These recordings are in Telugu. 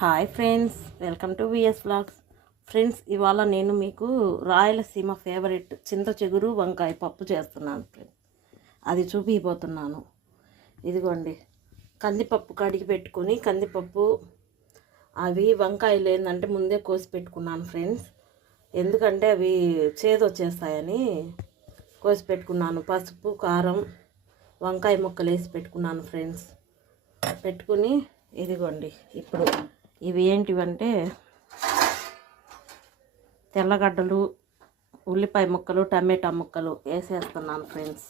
Hi friends, welcome to VS vlogs. Friends, ఇవాళ నేను మీకు రాయలసీమ ఫేవరెట్ చింత చిగురు వంకాయ పప్పు చేస్తున్నాను ఫ్రెండ్స్. అది చూపిపోతున్నాను. ఇదిగోండి, కందిపప్పు కడిగి పెట్టుకొని కందిపప్పు అవి వంకాయలు ఏంటంటే ముందే కోసి పెట్టుకున్నాను ఫ్రెండ్స్. ఎందుకంటే అవి చేదొచ్చేస్తాయని కోసి పెట్టుకున్నాను. పసుపు, కారం, వంకాయ ముక్కలు వేసి పెట్టుకున్నాను ఫ్రెండ్స్. పెట్టుకుని ఇదిగోండి, ఇప్పుడు ఇవి ఏంటివంటే తెల్లగడ్డలు, ఉల్లిపాయ ముక్కలు, టమాటా ముక్కలు వేసేస్తున్నాను ఫ్రెండ్స్.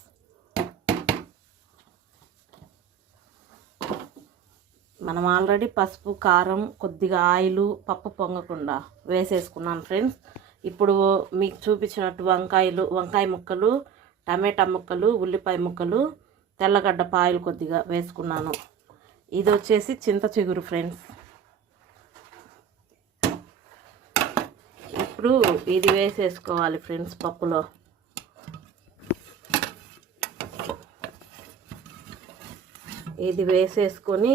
మనం ఆల్రెడీ పసుపు, కారం, కొద్దిగా ఆయిల్, పప్పు పొంగకుండా వేసేసుకున్నాను ఫ్రెండ్స్. ఇప్పుడు మీకు చూపించినట్టు వంకాయ ముక్కలు, టమాటా ముక్కలు, ఉల్లిపాయ ముక్కలు, తెల్లగడ్డ పాయలు కొద్దిగా వేసుకున్నాను. ఇది వచ్చేసి చింత చిగురు ఫ్రెండ్స్. ఇప్పుడు ఇది వేసేసుకోవాలి ఫ్రెండ్స్ పప్పులో. ఇది వేసేసుకొని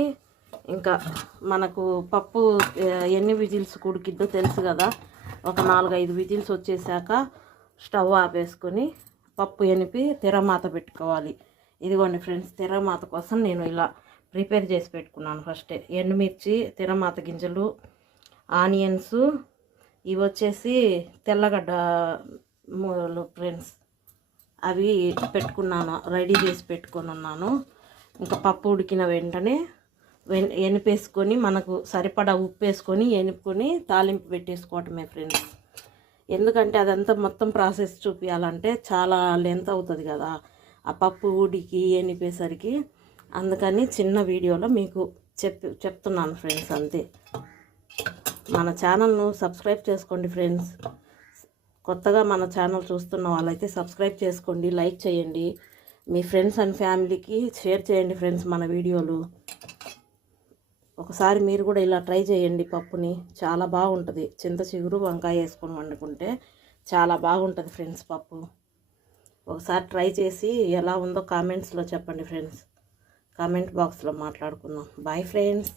ఇంకా మనకు పప్పు ఎన్ని విజిల్స్ ఉడికిద్దో తెలుసు కదా. ఒక 4-5 విజిల్స్ వచ్చేసాక స్టవ్ ఆపేసుకొని పప్పు ఎనిపి తిరమాత పెట్టుకోవాలి. ఇదిగోండి ఫ్రెండ్స్, తిరమాత కోసం నేను ఇలా ప్రిపేర్ చేసి పెట్టుకున్నాను. ఫస్టే ఎండుమిర్చి, తిరమాత గింజలు, ఆనియన్స్, ఇవి వచ్చేసి తెల్లగడ్డ మూలలు ఫ్రెండ్స్. అవి పెట్టుకున్నాను, రెడీ చేసి పెట్టుకొని ఉన్నాను. ఇంకా పప్పు ఉడికిన వెంటనే ఎనిపేసుకొని మనకు సరిపడా ఉప్పు వేసుకొని ఎనుపుకొని తాలింపు పెట్టేసుకోవటమే ఫ్రెండ్స్. ఎందుకంటే అదంతా మొత్తం ప్రాసెస్ చూపించాలంటే చాలా లెంత్ అవుతుంది కదా ఆ పప్పు ఉడికి ఎనిపేసరికి. అందుకని చిన్న వీడియోలో మీకు చెప్తున్నాను ఫ్రెండ్స్, అంతే. మన ఛానల్ను సబ్స్క్రైబ్ చేసుకోండి ఫ్రెండ్స్. కొత్తగా మన ఛానల్ చూస్తున్న వాళ్ళైతే సబ్స్క్రైబ్ చేసుకోండి, లైక్ చేయండి, మీ ఫ్రెండ్స్ అండ్ ఫ్యామిలీకి షేర్ చేయండి ఫ్రెండ్స్ మన వీడియోలు. ఒకసారి మీరు కూడా ఇలా ట్రై చేయండి పప్పుని, చాలా బాగుంటుంది. చింత చిగురు వంకాయ వేసుకొని వండుకుంటే చాలా బాగుంటుంది ఫ్రెండ్స్ పప్పు. ఒకసారి ట్రై చేసి ఎలా ఉందో కామెంట్స్లో చెప్పండి ఫ్రెండ్స్. కామెంట్ బాక్స్లో మాట్లాడుకుందాం. Bye friends.